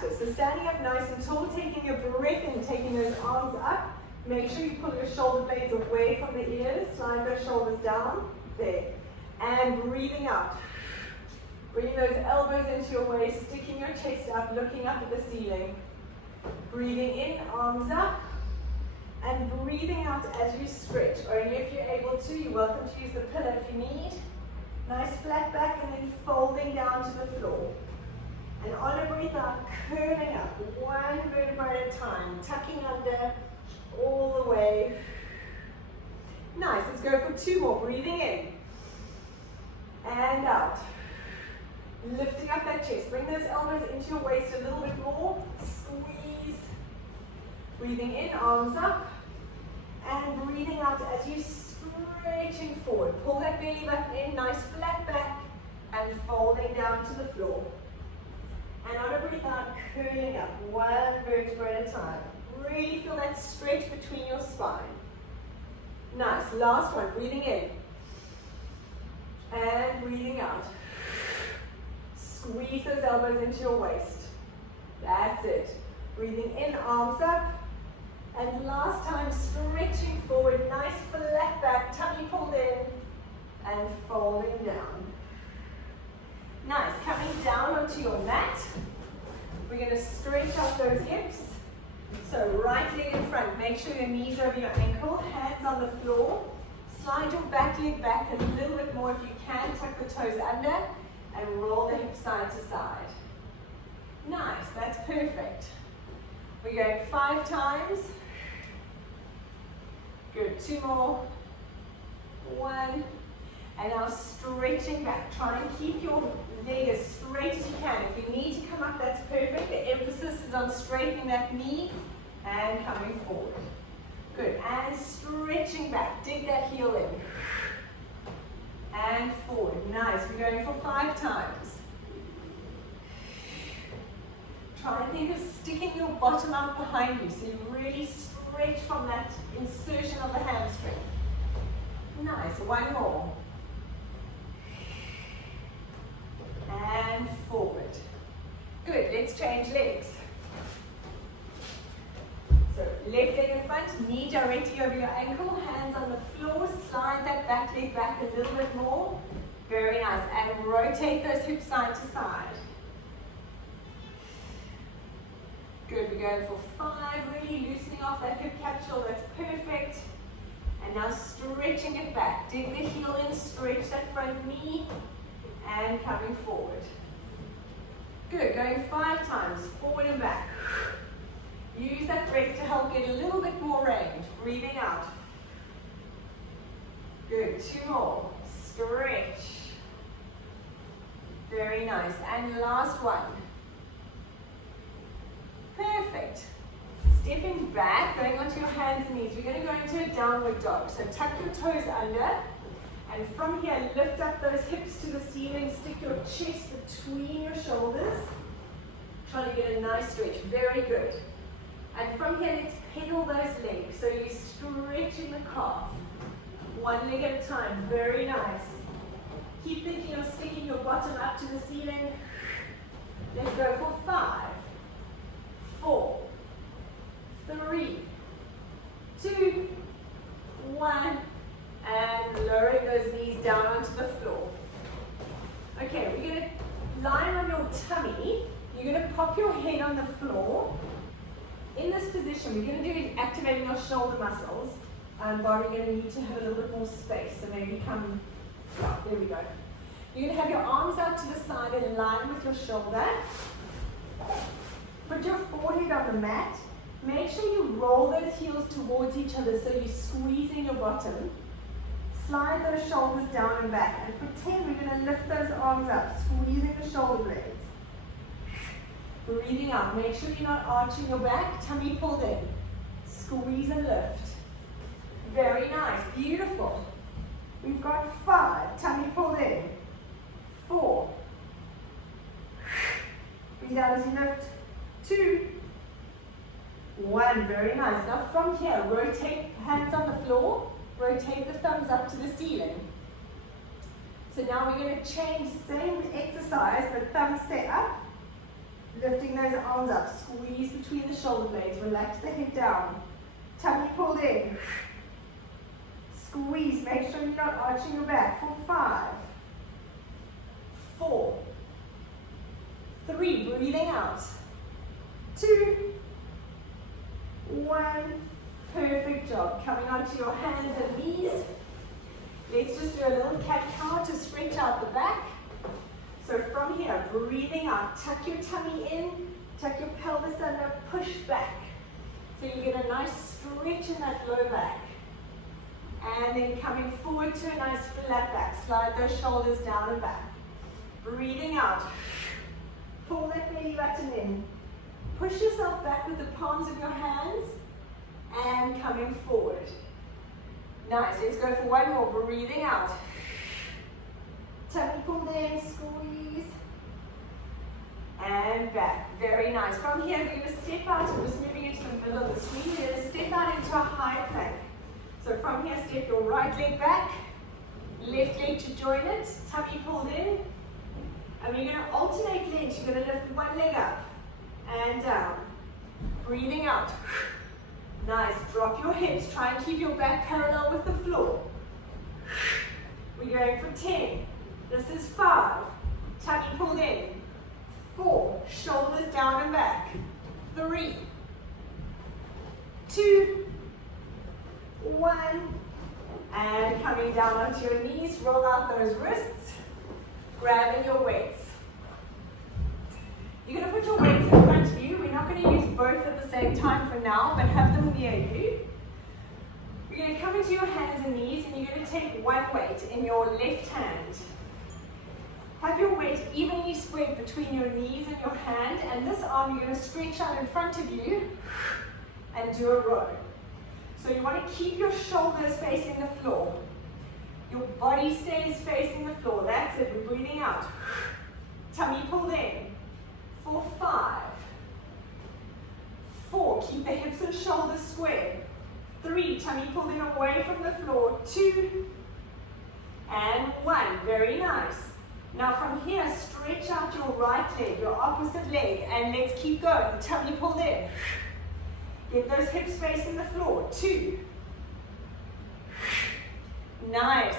cactus. So standing up nice and tall, taking a breath in, taking those arms up. Make sure you pull your shoulder blades away from the ears, slide those shoulders down, there. And breathing out. Bringing those elbows into your waist, sticking your chest up, looking up at the ceiling. Breathing in, arms up. And breathing out as you stretch. Only if you're able to, you're welcome to use the pillow if you need. Nice flat back and then folding down to the floor. And on a breath out, curling up, one vertebra at a time, tucking under, all the way. Nice, let's go for 2 more. Breathing in. And out. Lifting up that chest. Bring those elbows into your waist a little bit more. Squeeze. Breathing in, arms up. And breathing out as you stretching forward. Pull that belly button in, nice flat back. And folding down to the floor. And on a breath out, curling up, one vertebra at a time. Really feel that stretch between your spine. Nice, last one, breathing in. And breathing out. Squeeze those elbows into your waist. That's it. Breathing in, arms up. And last time, stretching forward, nice flat back, tummy pulled in, and folding down. Nice, coming down onto your mat. We're going to stretch out those hips. So right leg in front, make sure your knees are over your ankle, hands on the floor. Slide your back leg back a little bit more if you can, tuck the toes under, and roll the hips side to side. Nice, that's perfect. We're going 5 times. Good, 2 more. 1. And now stretching back. Try and keep your leg as straight as you can. If you need to come up, that's perfect. The emphasis is on straightening that knee and coming forward. Good, and stretching back. Dig that heel in. And forward. Nice, we're going for 5 times. Try and think of sticking your bottom out behind you so you really stretch from that insertion of the hamstring. Nice, 1 more. And forward. Good, let's change legs. So left leg in front, knee directly over your ankle, hands on the floor, slide that back leg back a little bit more. Very nice, and rotate those hips side to side. Good, we're going for 5, really loosening off that hip capsule, that's perfect. And now stretching it back, dig the heel in, stretch that front knee, and coming forward. Good, going 5 times, forward and back. Use that breath to help get a little bit more range. Breathing out. Good, 2 more. Stretch. Very nice. And last one. Perfect. Stepping back, going onto your hands and knees. We're going to go into a downward dog. So tuck your toes under. And from here, lift up those hips to the ceiling. Stick your chest between your shoulders. Trying to get a nice stretch. Very good. And from here, let's pedal those legs. So you're stretching the calf. 1 leg at a time. Very nice. Keep thinking of sticking your bottom up to the ceiling. Let's go for 5, 4, 3, 2, 1. And lowering those knees down onto the floor. Okay, we're going to lie on your tummy. You're going to pop your head on the floor. In this position, we're going to do activating your shoulder muscles. But we're going to need to have a little bit more space. So maybe come, yeah, there we go. You're going to have your arms out to the side in line with your shoulder. Put your forehead on the mat. Make sure you roll those heels towards each other so you're squeezing your bottom. Slide those shoulders down and back. And for 10, we're going to lift those arms up, squeezing the shoulder blades. Breathing out. Make sure you're not arching your back. Tummy pulled in. Squeeze and lift. Very nice. Beautiful. We've got 5. Tummy pulled in. 4. Breathe out as you lift. 2. 1. Very nice. Now from here, rotate hands on the floor. Rotate the thumbs up to the ceiling. So now we're going to change, same exercise, but thumbs stay up. Lifting those arms up, squeeze between the shoulder blades, relax the head down. Tummy pulled in. Squeeze, make sure you're not arching your back for 5, 4, 3, breathing out. 2, 1, perfect job. Coming onto your hands and knees. Let's just do a little cat-cow to stretch out the back. So from here, breathing out, tuck your tummy in, tuck your pelvis under, push back. So you get a nice stretch in that low back. And then coming forward to a nice flat back. Slide those shoulders down and back. Breathing out. Pull that belly button in. Push yourself back with the palms of your hands. And coming forward. Nice. Let's go for one more. Breathing out. Tummy pulled in, squeeze. And back. Very nice. From here, we're going to step out. I'm just moving into the middle of the screen. We're going to step out into a high plank. So from here, step your right leg back, left leg to join it, tummy pulled in, and we're going to alternate legs. You're going to lift one leg up and down, breathing out. Nice, drop your hips, try and keep your back parallel with the floor. We're going for 10, this is 5, tummy pulled in, 4, shoulders down and back, 3, 2, 1, and coming down onto your knees, roll out those wrists, grabbing your weights. You're going to put your weights in front of you. We're not going to use both at the same time for now, but have them near you. You're going to come into your hands and knees, and you're going to take one weight in your left hand. Have your weight evenly spread between your knees and your hand, and this arm you're going to stretch out in front of you and do a row. So you want to keep your shoulders facing the floor. Your body stays facing the floor. That's it. We're breathing out. Tummy pulled in. For 5, 4, keep the hips and shoulders square. 3, tummy pulled in away from the floor. 2, and 1. Very nice. Now from here, stretch out your right leg, your opposite leg, and let's keep going. Tummy pulled in. Get those hips facing the floor. 2. Nice.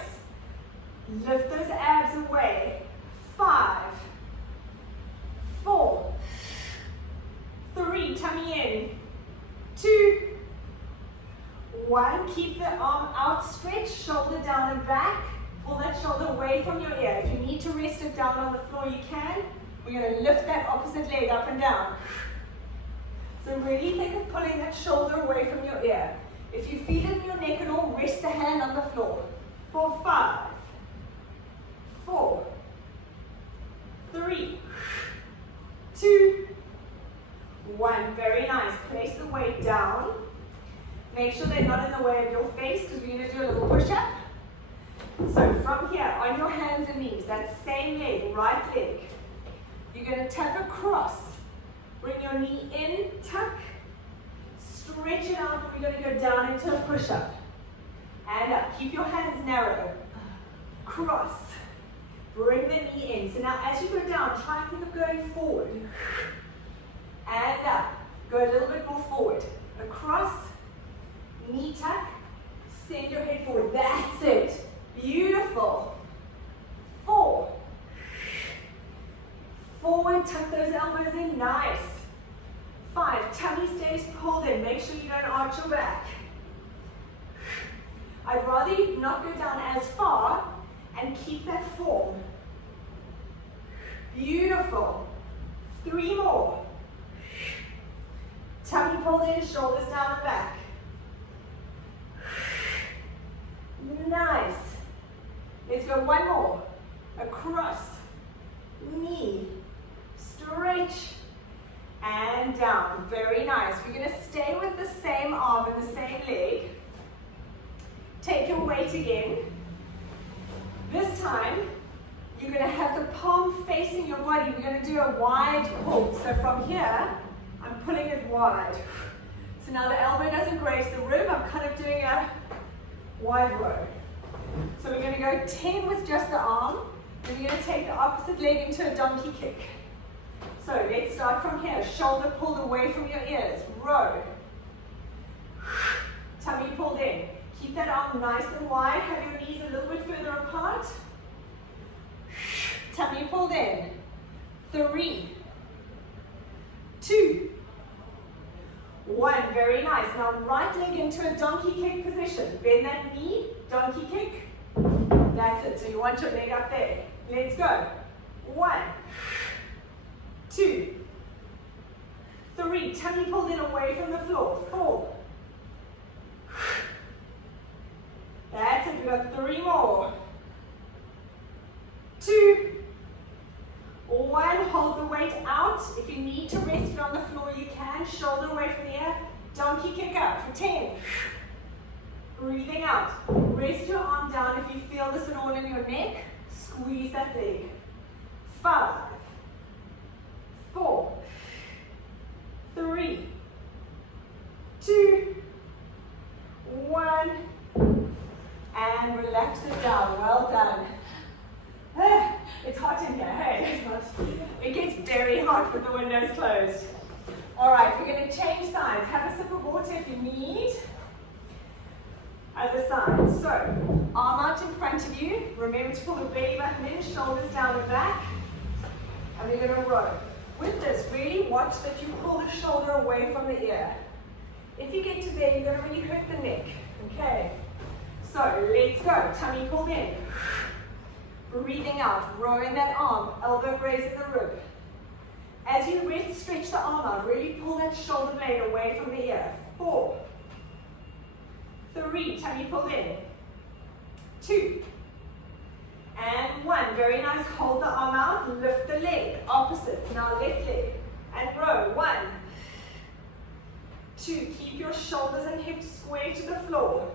Lift those abs away. 5, 4, 3, tummy in. 2, 1. Keep the arm outstretched, shoulder down and back. Pull that shoulder away from your ear. If you need to rest it down on the floor, you can. We're going to lift that opposite leg up and down. So really think of pulling that shoulder away from your ear. If you feel it in your neck at all, rest the hand on the floor. For 5, 4, 3, 2, 1. Very nice. Place the weight down. Make sure they're not in the way of your face because we're going to do a little push-up. So from here, on your hands and knees, that same leg, right leg, you're going to tap across. Bring your knee in, tuck, stretch it out, and we're going to go down into a push-up. And up. Keep your hands narrow. Cross. Bring the knee in. So now as you go down, try and think of going forward. And up. Go a little bit more forward. Across. Knee tuck. Send your head forward. That's it. Beautiful. 4. Forward, tuck those elbows in. Nice. 5. Tummy stays pulled in. Make sure you don't arch your back. I'd rather you not go down as far and keep that form. Beautiful. 3 more. Tummy pulled in, shoulders down and back. Nice. Let's go one more. Across. Knee. Stretch. And down. Very nice. We're going to stay with the same arm and the same leg. Take your weight again. This time, you're going to have the palm facing your body. We're going to do a wide pull. So from here, I'm pulling it wide. So now the elbow doesn't graze the rib. I'm kind of doing a wide row. So we're going to go 10 with just the arm. And we're going to take the opposite leg into a donkey kick. So let's start from here. Shoulder pulled away from your ears. Row. Tummy pulled in. Keep that arm nice and wide. Have your knees a little bit further apart. Tummy pulled in. 3, 2, 1. Very nice. Now right leg into a donkey kick position. Bend that knee. Donkey kick. That's it. So you want your leg up there. Let's go. 1, 2, 3. Tummy pulled in away from the floor. 4. That's it. We've got 3 more. 2, 1. Hold the weight out. If you need to rest it on the floor, you can. Shoulder away from the air. Donkey kick up for 10. Breathing out. Rest your arm down if you feel this at all in your neck. Squeeze that leg. 5, 4, 3, 2, 1. And relax it down. Well done. It's hot in here, hey? It gets very hot with the windows closed. All right, we're going to change sides. Have a sip of water if you need. Other side. So, arm out in front of you. Remember to pull the belly button in, shoulders down and back. And we're going to row. With this, really watch that you pull the shoulder away from the ear. If you get to there, you're going to really hurt the neck. Okay. So, let's go. Tummy pulled in. Breathing out. Rowing that arm. Elbow grazing the rib. As you stretch the arm out, really pull that shoulder blade away from the ear. 4, 3, tummy pulled in. 2, and 1. Very nice. Hold the arm out. Lift the leg. Opposite. Now left leg. And row. 1, 2. Keep your shoulders and hips square to the floor.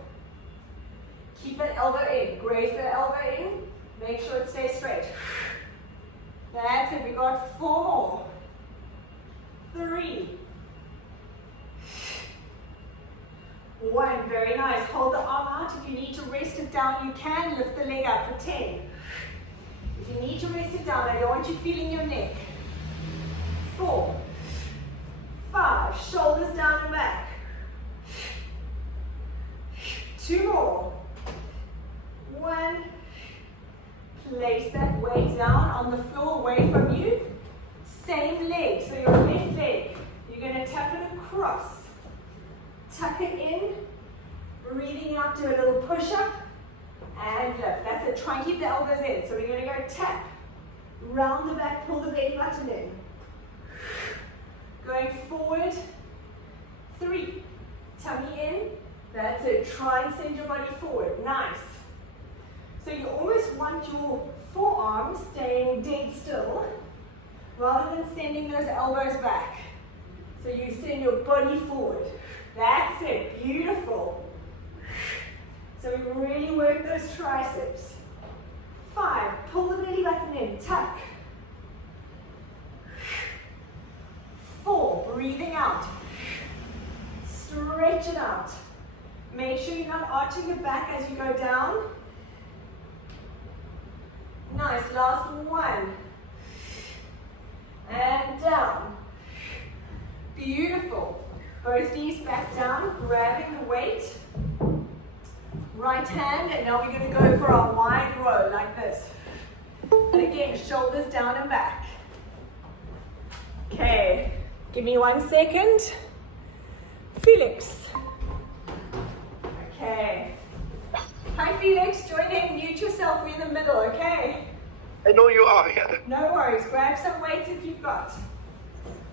Keep that elbow in. Graze the elbow in. Make sure it stays straight. That's it. We got 4 more. 3, 1. Very nice. Hold the arm out. If you need to rest it down, you can. Lift the leg up for 10. If you need to rest it down, I don't want you feeling your neck. 4, 5. Shoulders down and back. 2 more. 1. Place that weight down on the floor away from you. Same leg. So your left leg, you're going to tap it across. Tuck it in. Breathing out, do a little push-up. And lift. That's it. Try and keep the elbows in. So we're going to go tap. Round the back, pull the belly button in. Going forward. 3. Tummy in. That's it. Try and send your body forward. Nice. So you almost want your forearms staying dead still rather than sending those elbows back. So you send your body forward. That's it. Beautiful. So we really work those triceps. 5. Pull the belly button in. Tuck. 4. Breathing out. Stretch it out. Make sure you're not arching your back as you go down. Nice. Last 1. And down. Beautiful. Both knees back down, grabbing the weight. Right hand, and now we're going to go for our wide row like this. And again, shoulders down and back. Okay, give me 1 second. Felix. Okay. Hi Felix, join in, mute yourself, we're in the middle, okay? I know you are, yeah. No worries, grab some weights if you've got.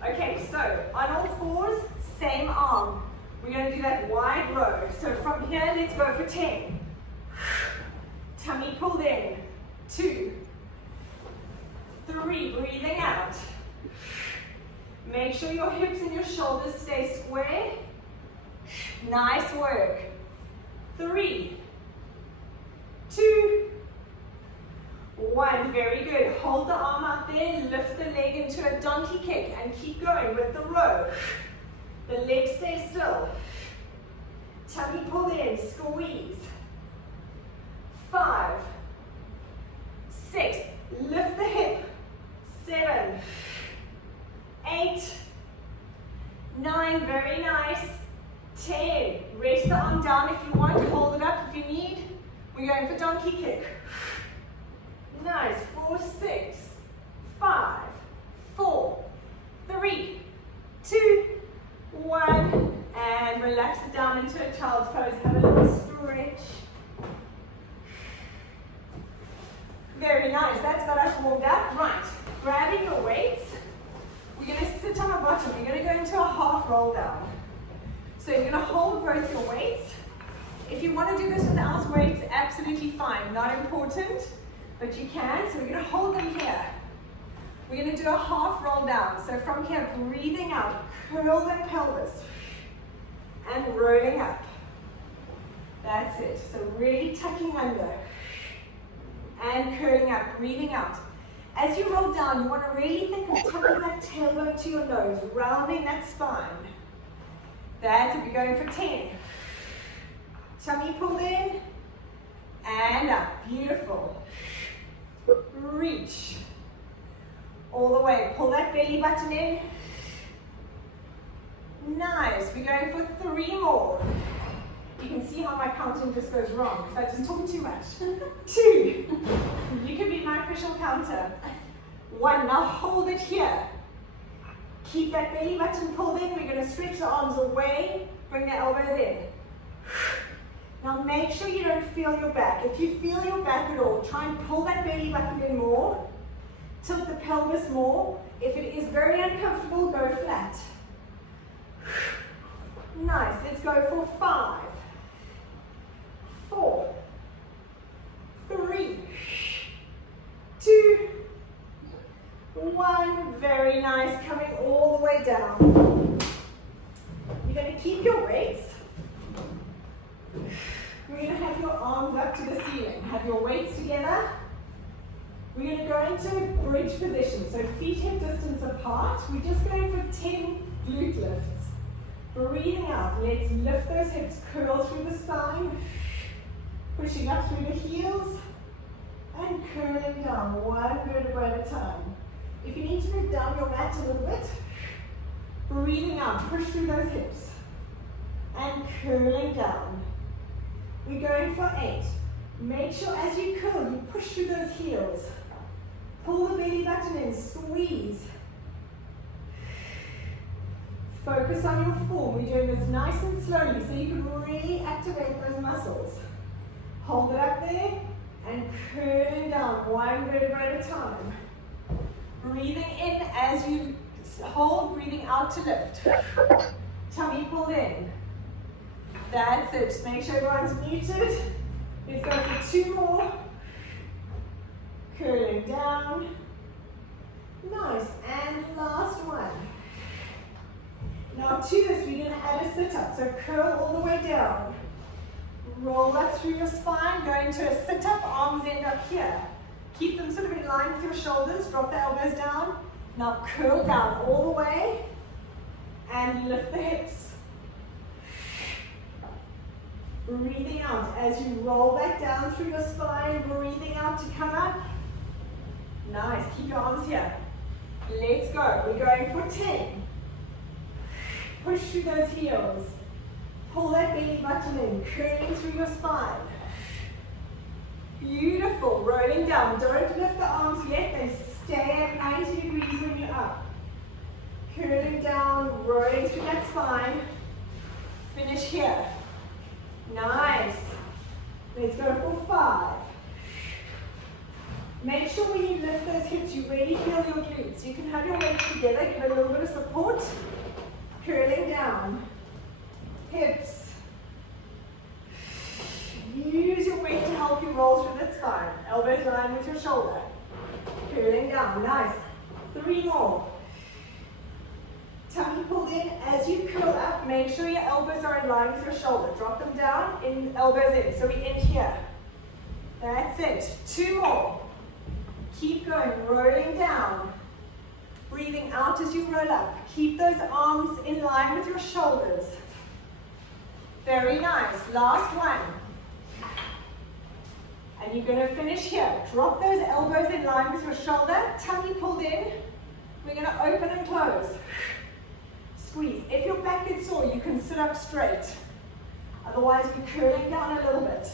Okay, so on all fours, same arm. We're going to do that wide row. So from here, let's go for 10. Tummy pulled in. 2, 3, breathing out. Make sure your hips and your shoulders stay square. Nice work. 3, 2, 1. Very good. Hold the arm out there. Lift the leg into a donkey kick and keep going with the row. The leg stays still. Tummy pull in. Squeeze. 5, 6. Lift the hip. 7, 8, 9, very nice. 10, rest the arm down if you want, hold it up if you need. We're going for donkey kick. Nice, 4, 6, 5, 4, 3, 2, 1, and relax it down into a child's pose. Have a little stretch. Very nice, that's got us warmed up. Right, grabbing your weights. We're going to sit on our bottom. We're going to go into a half roll down. So you're going to hold both your weights. If you want to do this without weights, absolutely fine. Not important, but you can. So we're going to hold them here. We're going to do a half roll down. So from here, breathing out, curl that pelvis, and rolling up. That's it. So really tucking under, and curling up, breathing out. As you roll down, you want to really think of tucking that tailbone to your nose, rounding that spine. That's it. We're going for 10. Tummy pulled in, and up. Beautiful. Reach. All the way. Pull that belly button in. Nice. We're going for 3 more. You can see how my counting just goes wrong because I just talk too much. 2. You can be my official counter. 1. Now hold it here. Keep that belly button pulled in. We're going to stretch the arms away. Bring the elbows in. Now make sure you don't feel your back. If you feel your back at all, try and pull that belly button in more. Tilt the pelvis more. If it is very uncomfortable, go flat. Nice. Let's go for 5, 4, 3, 2, 1. Very nice. Coming all the way down. You're going to keep your weights. We're going to have your arms up to the ceiling. Have your weights together. We're going to go into bridge position. So feet hip distance apart. We're just going for 10 glute lifts. Breathing out. Let's lift those hips. Curl through the spine. Pushing up through the heels. And curling down. 1 vertebra at a time. If you need to move down your mat a little bit, breathing out. Push through those hips. And curling down. We're going for 8. Make sure as you curl, you push through those heels. Pull the belly button in, squeeze. Focus on your form. We're doing this nice and slowly so you can really activate those muscles. Hold it up there and curling down 1 vertebra at a time. Breathing in as you hold, breathing out to lift. Tummy pulled in. That's it. Just make sure everyone's muted. Let's go for 2 more. Curling down. Nice. And last one. Now to this, we're going to add a sit-up. So curl all the way down. Roll up through your spine. Go into a sit-up. Arms end up here. Keep them sort of in line with your shoulders. Drop the elbows down. Now curl down all the way. And lift the hips. Breathing out as you roll back down through your spine, breathing out to come up. Nice, keep your arms here. Let's go, we're going for 10. Push through those heels. Pull that belly button in, curling through your spine. Beautiful, rolling down. Don't lift the arms yet, they stay at 90 degrees when you're up. Curling down, rolling through that spine. Finish here. Nice. Let's go for 5. Make sure when you lift those hips, you really feel your glutes. You can have your weights together, give it a little bit of support. Curling down. Hips. Use your weight to help you roll through that spine. Elbows line with your shoulder. Curling down. Nice. 3 more. Tummy pulled in. As you curl up, make sure your elbows are in line with your shoulder. Drop them down, elbows in. So we end here. That's it. 2 more. Keep going, rolling down. Breathing out as you roll up. Keep those arms in line with your shoulders. Very nice. Last one. And you're going to finish here. Drop those elbows in line with your shoulder. Tummy pulled in. We're going to open and close. Squeeze. If your back gets sore, you can sit up straight. Otherwise, we're curling down a little bit.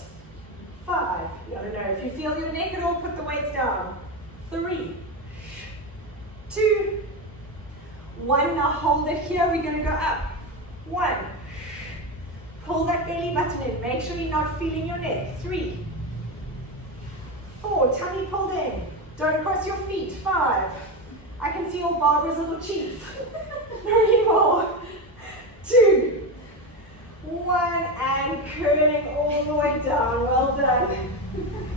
5. I don't know. If you feel your neck at all, put the weights down. 3, 2, 1. Now hold it here. We're going to go up. 1. Pull that belly button in. Make sure you're not feeling your neck. 3, 4. Tummy pulled in. Don't cross your feet. 5. I can see all Barbara's little cheeks. 3 more. 2, 1. And curling all the way down. Well done.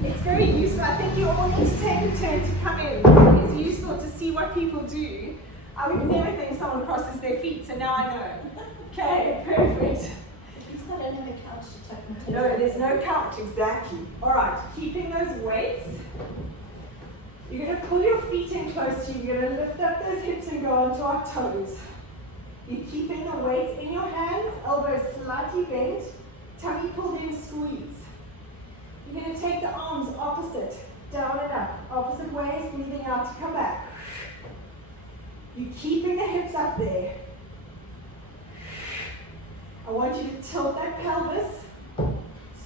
It's very useful. I think you all need to take a turn to come in. It's useful to see what people do. I would never think someone crosses their feet, so now I know. Okay, perfect. He's not in the couch to tuck into. No, there's no couch, exactly. All right, keeping those weights. You're going to pull your feet in close to you. You're going to lift up those hips and go onto our toes. You're keeping the weights in your hands, elbows slightly bent, tummy pulled in, squeeze. You're going to take the arms opposite, down and up, opposite ways, breathing out to come back. You're keeping the hips up there. I want you to tilt that pelvis,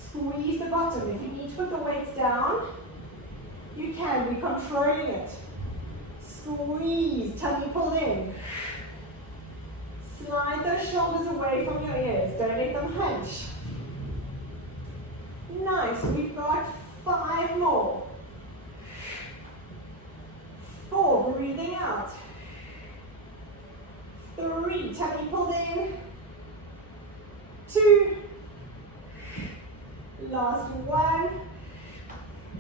squeeze the bottom. If you need to put the weights down, you can. We're controlling it. Squeeze, tummy pull in. Slide those shoulders away from your ears. Don't let them hunch. Nice. We've got 5 more. 4. Breathing out. 3. Tummy pulled in. 2. Last 1.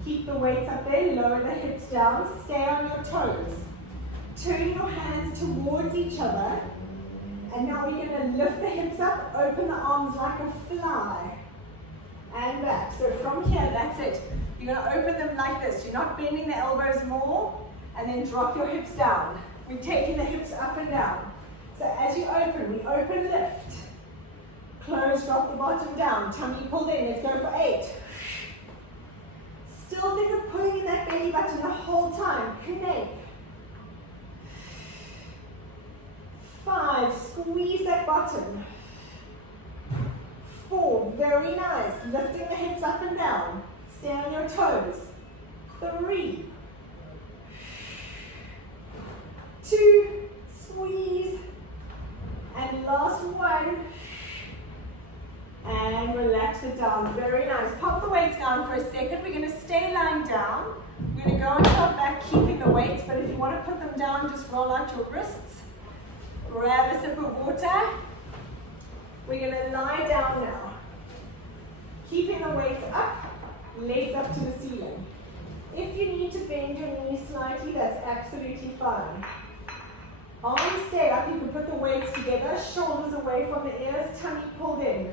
Keep the weights up there. Lower the hips down. Stay on your toes. Turn your hands towards each other. And now we're going to lift the hips up. Open the arms like a fly. And back. So from here, that's it. You're going to open them like this. You're not bending the elbows more. And then drop your hips down. We're taking the hips up and down. So as you open, we open, lift. Close, drop the bottom down. Tummy pulled in. Let's go for 8. Still think of pulling in that belly button the whole time. Connect. 5. Squeeze that bottom. 4. Very nice. Lifting the hips up and down. Stay on your toes. 3. 2. Squeeze. And last 1. And relax it down. Very nice. Pop the weights down for a second. We're going to stay lying down. We're going to go onto our back, keeping the weights, but if you want to put them down, just roll out your wrists. Grab a sip of water. We're going to lie down now. Keeping the weights up, legs up to the ceiling. If you need to bend your knees slightly, that's absolutely fine. Arms stay up. You can put the weights together, shoulders away from the ears, tummy pulled in.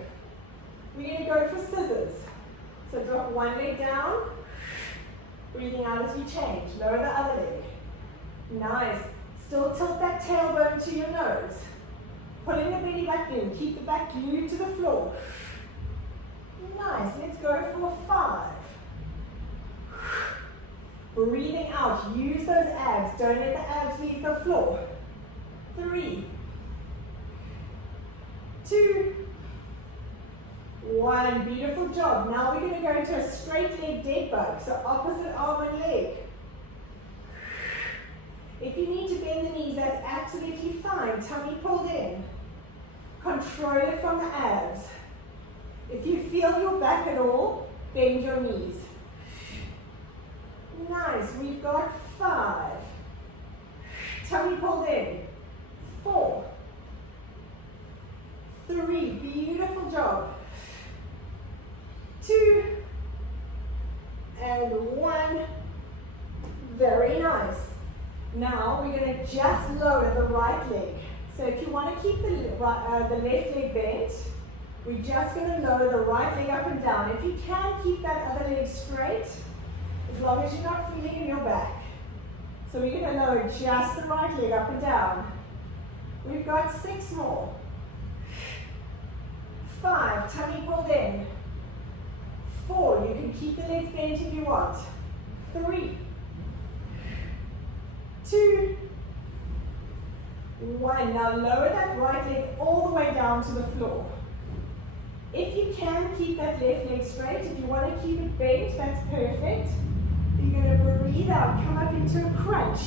We're going to go for scissors. So drop one leg down, breathing out as you change. Lower the other leg. Nice. Still tilt that tailbone to your nose. Pulling the belly back in. Keep the back glued to the floor. Nice. Let's go for 5. Breathing out. Use those abs. Don't let the abs leave the floor. 3, 2, 1. Beautiful job. Now we're going to go into a straight leg dead bug. So opposite arm and leg. If you need to bend the knees, that's absolutely fine. Tummy pulled in. Control it from the abs. If you feel your back at all, bend your knees. Nice. We've got 5. Tummy pulled in. 4, 3. Beautiful job. 2 and 1. Very nice. Now we're going to just lower the right leg. So if you want to keep the left leg bent, we're just going to lower the right leg up and down. If you can, keep that other leg straight, as long as you're not feeling in your back. So we're going to lower just the right leg up and down. We've got 6 more. 5, tummy pulled in. 4, you can keep the legs bent if you want. 3, 2, 1. Now lower that right leg all the way down to the floor. If you can, keep that left leg straight. If you want to keep it bent, that's perfect. You're going to breathe out, come up into a crunch.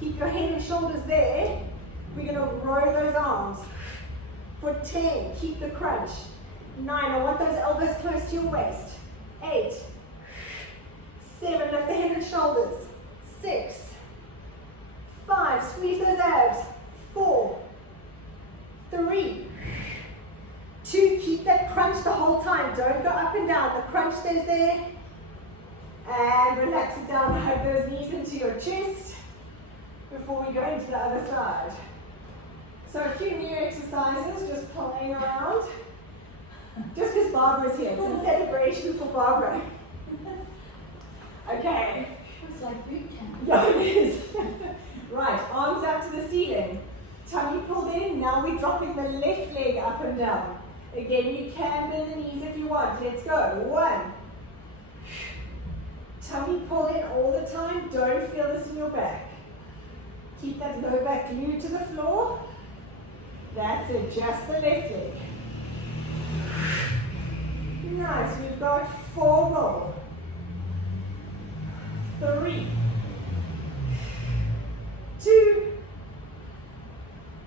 Keep your head and shoulders there. We're going to row those arms. For 10, keep the crunch. 9, I want those elbows close to your waist. 8, 7, lift the head and shoulders. 6, 5, squeeze those abs. 4, 3, 2, keep that crunch the whole time. Don't go up and down. The crunch stays there. And relax it down. Hug those knees into your chest before we go into the other side. So a few new exercises, just playing around. Just because Barbara's here. It's a celebration for Barbara. Okay. It's like boot camp. Yeah, it is. Right, arms up to the ceiling. Tummy pulled in. Now we're dropping the left leg up and down. Again, you can bend the knees if you want. Let's go. 1. Tummy pull in all the time. Don't feel this in your back. Keep that low back glued to the floor. That's it, just the left leg. Nice, we've got 4 more. 3, 2,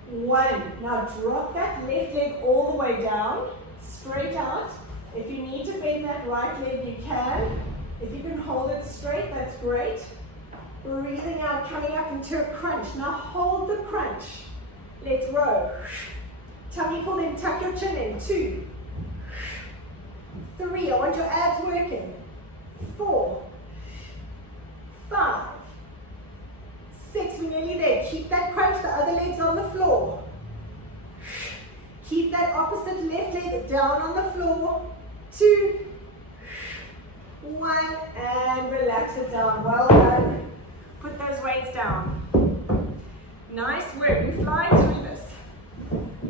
1. Now drop that left leg all the way down, straight out. If you need to bend that right leg, you can. If you can hold it straight, that's great. Breathing out, coming up into a crunch. Now hold the crunch. Let's row. Tummy pull in, tuck your chin in. 2, 3, I want your abs working. 4, 5, 6, we're nearly there. Keep that crunch, the other leg's on the floor. Keep that opposite left leg down on the floor. 2, 1, and relax it down. Well done. Put those weights down. Nice work. We're flying through this.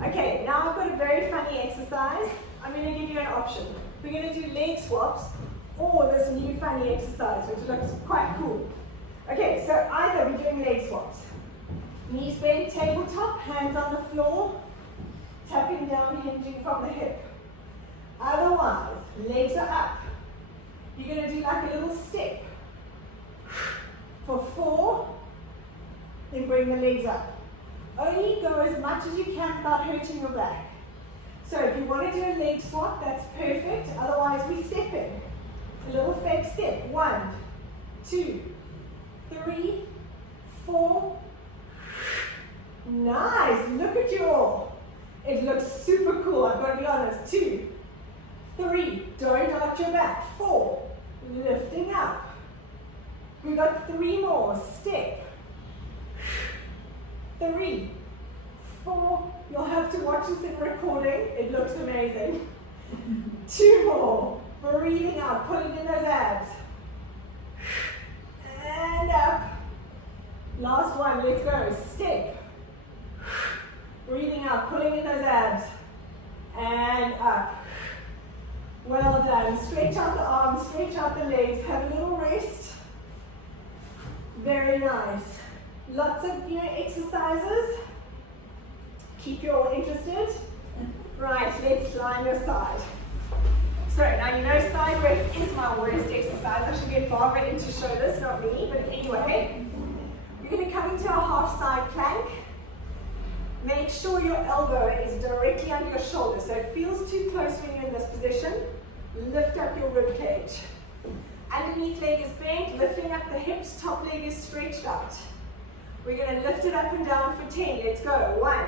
Okay, now I've got a very funny exercise. I'm going to give you an option. We're going to do leg swaps or this new funny exercise, which looks quite cool. Okay, so either we're doing leg swaps. Knees bent, tabletop, hands on the floor, tapping down, hinging from the hip. Otherwise, legs are up. You're going to do like a little step. For 4, then bring the legs up. Only go as much as you can without hurting your back. So if you want to do a leg swap, that's perfect. Otherwise, we step in. A little fake step. 1, 2, 3, 4. Nice. Look at you all. It looks super cool. I've got to be honest. 2, 3. Don't arch your back. 4. Lifting up. We've got 3 more. Step. 3, 4. You'll have to watch this in recording. It looks amazing. 2 more. Breathing out, pulling in those abs. And up. Last one, let's go. Step. Breathing out, pulling in those abs. And up. Well done. Stretch out the arms, stretch out the legs. Have a little rest. Very nice. Lots of new exercises. Keep you all interested. Right, let's line your side. So now you know side raise is my worst exercise. I should get Barbara in to show this, not me. But anyway, you're going to come into a half side plank. Make sure your elbow is directly under your shoulder. So it feels too close when you're in this position. Lift up your rib cage. Underneath leg is bent, lifting up the hips, top leg is stretched out. We're going to lift it up and down for 10. Let's go. 1,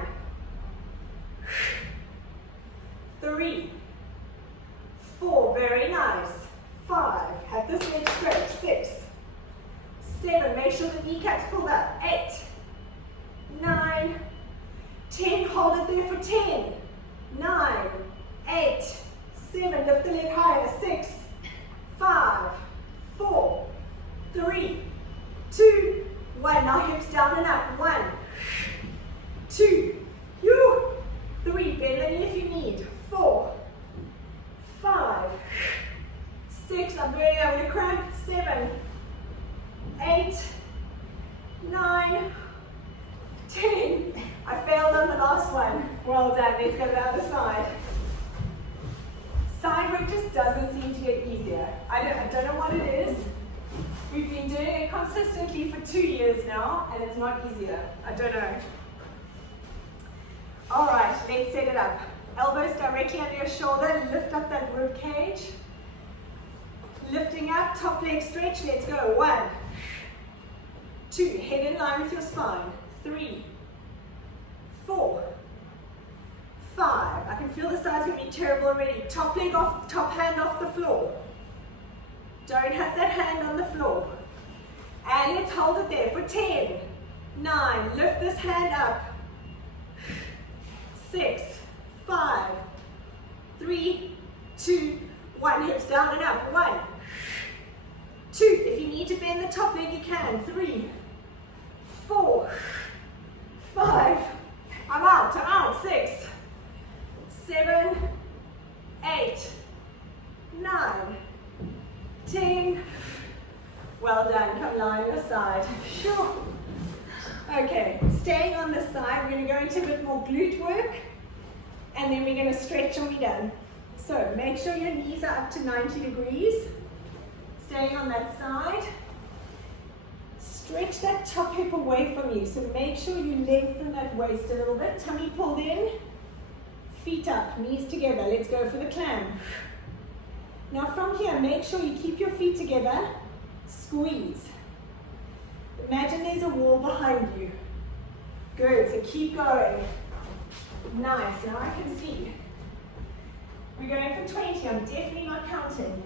3, 4. Very nice. 5. Have this leg straight. 6, 7. Make sure the kneecaps pulled up. 8, 9, 10. Hold it there for 10. 9, 8, 7. Lift the leg higher. 6, 5, 4, 3, 2, 1. Now hips down and up. 1, 2, 3. Bend the knee if you need. 4, 5, 6. I'm burning over the cramp. 7, 8, 9, last one. Well done. Let's go to the other side. Side work just doesn't seem to get easier. I don't know what it is. We've been doing it consistently for 2 years now, and it's not easier. I don't know. All right, let's set it up. Elbows directly under your shoulder. Lift up that rib cage. Lifting up, top leg stretch. Let's go. 1, 2. Head in line with your spine. 3, 4, 5. I can feel the sides going to be terrible already. Top leg off, top hand off the floor. Don't have that hand on the floor. And let's hold it there for 10, 9. Lift this hand up. 6, 5, 3, 2, 1. Hips down and up. 1, 2. If you need to bend the top leg, you can. 3, 4, 5. I'm out. 6, 7, 8, 9, 10. Well done. Come lie on your side. Sure. Okay, staying on this side, we're going to go into a bit more glute work, and then we're going to stretch and we're done. So make sure your knees are up to 90 degrees. Staying on that side. Stretch that top hip away from you. So make sure you lengthen that waist a little bit. Tummy pulled in. Feet up, knees together. Let's go for the clam. Now from here, make sure you keep your feet together. Squeeze. Imagine there's a wall behind you. Good, so keep going. Nice, now I can see. We're going for 20, I'm definitely not counting.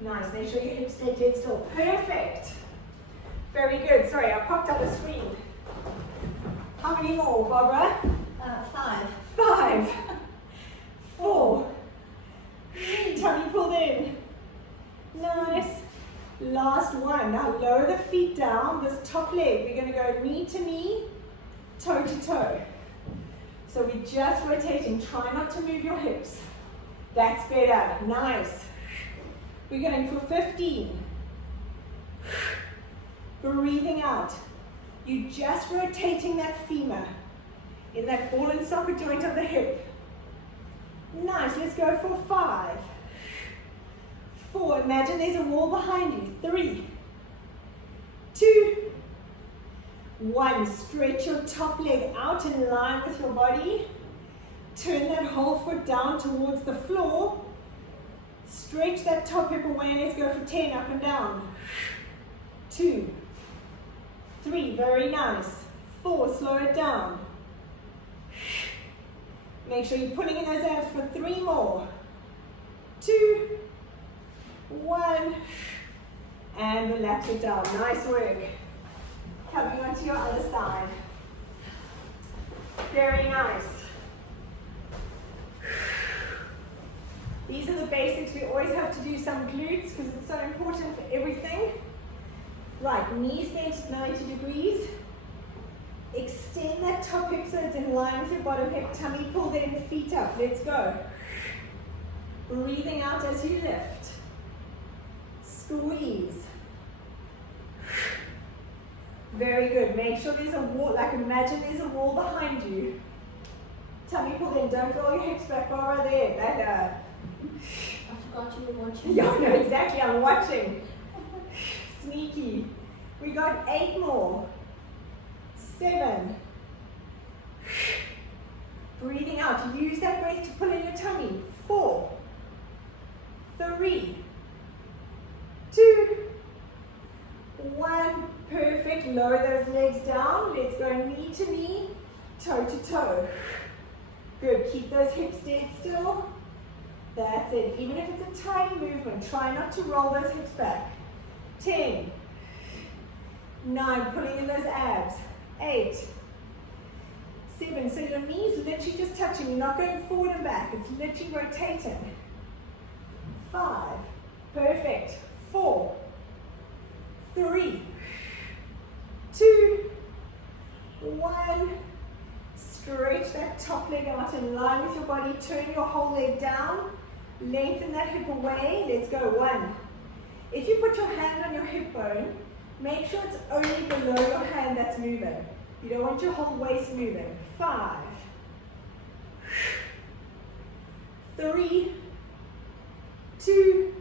Nice, make sure your hips stay dead still. Perfect. Very good, sorry, I popped up a screen. How many more, Barbara? 5. 5, 4, 3, tummy pulled in. Nice. Last one. Now lower the feet down. This top leg, we're going to go knee to knee, toe to toe. So we're just rotating. Try not to move your hips. That's better. Nice. We're going for 15. Breathing out. You're just rotating that femur in that ball and socket joint of the hip. Nice. Let's go for 5. 4. Imagine there's a wall behind you. 3, 2, 1. Stretch your top leg out in line with your body. Turn that whole foot down towards the floor. Stretch that top hip away. Let's go for 10. Up and down. 2, 3. Very nice. 4. Slow it down. Make sure you're pulling in those abs for 3 more. 2, 1, and relax it down. Nice work. Coming onto your other side. Very nice. These are the basics. We always have to do some glutes because it's so important for everything. Right, knees bent at 90 degrees. Extend that top hip so it's in line with your bottom hip. Tummy pulled in, feet up. Let's go. Breathing out as you lift. Squeeze. Very good. Make sure there's a wall, like imagine there's a wall behind you. Tummy pulled in. Don't roll your hips back, Barbara. There. Better. I forgot you were watching. Yeah, no, exactly. I'm watching. Sneaky. We got 8 more. 7. Breathing out. Use that breath to pull in your tummy. 4, 3, 2, 1. Perfect. Lower those legs down. Let's go knee to knee, toe to toe. Good. Keep those hips dead still. That's it. Even if it's a tiny movement, try not to roll those hips back. 10, 9. Pulling in those abs. 8, 7. So your knees literally just touching. You're not going forward and back. It's literally rotating. 5. Perfect. 4, 3, 2, 1. Stretch that top leg out in line with your body. Turn your whole leg down. Lengthen that hip away. Let's go. 1. If you put your hand on your hip bone, make sure it's only below your hand that's moving. You don't want your whole waist moving. 5, 3, 2,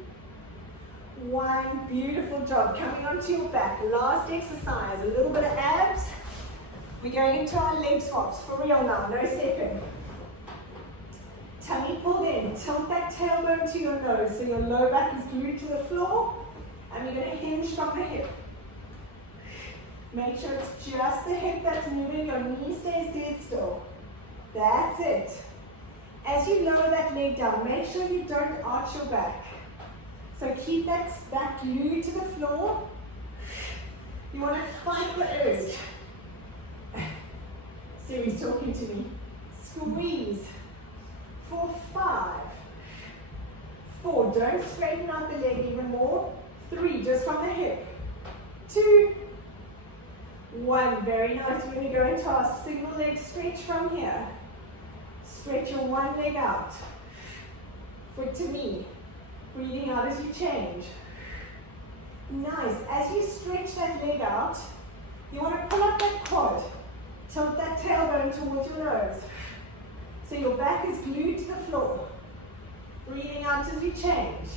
1. Beautiful job. Coming onto your back. Last exercise. A little bit of abs. We're going into our leg swaps. For real now. No stepping. Tummy pulled in. Tilt that tailbone to your nose so your lower back is glued to the floor. And we're going to hinge from the hip. Make sure it's just the hip that's moving. Your knee stays dead still. That's it. As you lower that leg down, make sure you don't arch your back. So keep that back glued to the floor. You want to fight the urge. Siri's talking to me. Squeeze. For 5, 4, don't straighten out the leg even more. 3, just from the hip. 2, 1, very nice. We're going to go into our single leg stretch from here. Stretch your one leg out. Foot to knee. Breathing out as you change. Nice. As you stretch that leg out, you want to pull up that quad. Tilt that tailbone towards your nose. So your back is glued to the floor. Breathing out as you change.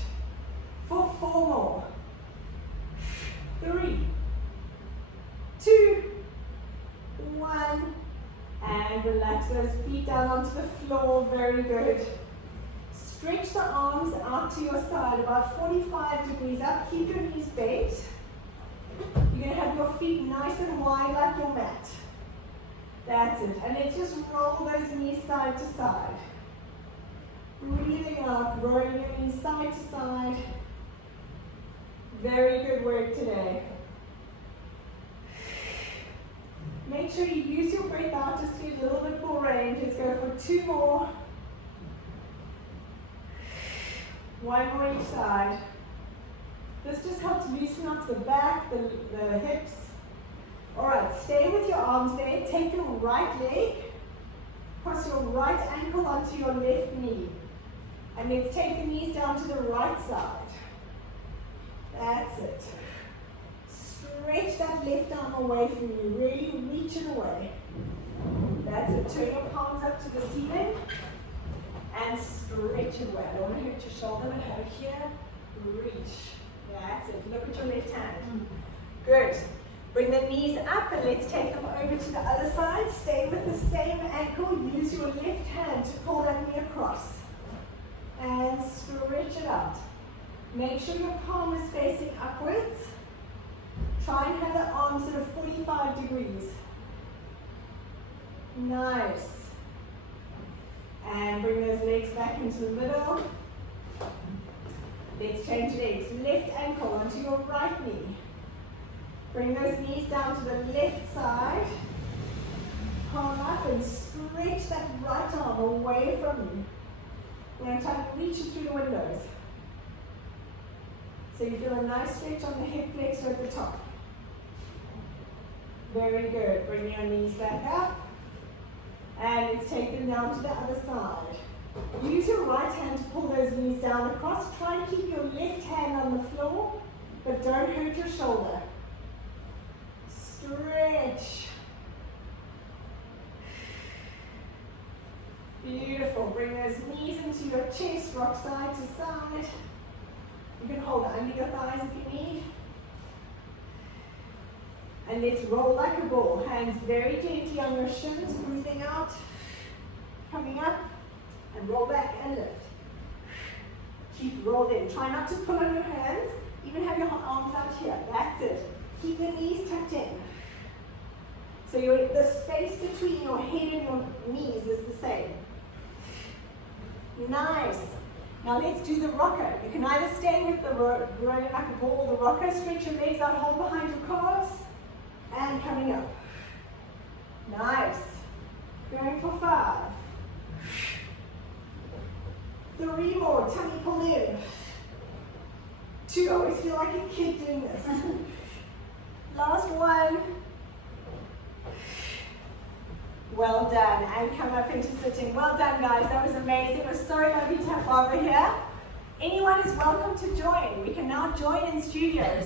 For 4 more. 3, 2, 1. And relax those feet down onto the floor. Very good. Stretch the arms out to your side, about 45 degrees up. Keep your knees bent. You're going to have your feet nice and wide like your mat. That's it. And let's just roll those knees side to side. Breathing out, rolling your knees side to side. Very good work today. Make sure you use your breath out just to get a little bit more range. Let's go for 2 more. 1 more each side. This just helps loosen up the back, the hips. All right, stay with your arms there. Take your right leg, cross your right ankle onto your left knee. And let's take the knees down to the right side. That's it. Stretch that left arm away from you. Really reach it away. That's it. Turn your palms up to the ceiling and stretch it away. I don't want to hurt your shoulder, but over here, reach. That's it. Look at your left hand. Good. Bring the knees up and let's take them over to the other side. Stay with the same ankle. Use your left hand to pull that knee across. And stretch it out. Make sure your palm is facing upwards. Try and have the arms at 45 degrees. Nice. And bring those legs back into the middle. Let's change legs. Left ankle onto your right knee. Bring those knees down to the left side. Palm up and stretch that right arm away from you. We're going to try and reach it through the windows. So you feel a nice stretch on the hip flexor at the top. Very good. Bring your knees back up. And let's take them down to the other side. Use your right hand to pull those knees down across. Try and keep your left hand on the floor, but don't hurt your shoulder. Stretch. Beautiful. Bring those knees into your chest, rock side to side. You can hold it under your thighs if you need. And let's roll like a ball. Hands very gently on your shins, breathing out, coming up, and roll back and lift. Keep rolled in. Try not to pull on your hands. Even have your arms out here. That's it. Keep the knees tucked in. So the space between your head and your knees is the same. Nice. Now let's do the rocker. You can either stay with the rolling like a ball, the rocker, stretch your legs out, hold behind your calves, and coming up. Nice. Going for 5. 3 more. Tummy pull in. 2. I always feel like a kid doing this. Last 1. Well done. And come up into sitting. Well done, guys. That was amazing. We're so lovely to have Barbara here. Anyone is welcome to join. We can now join in studios.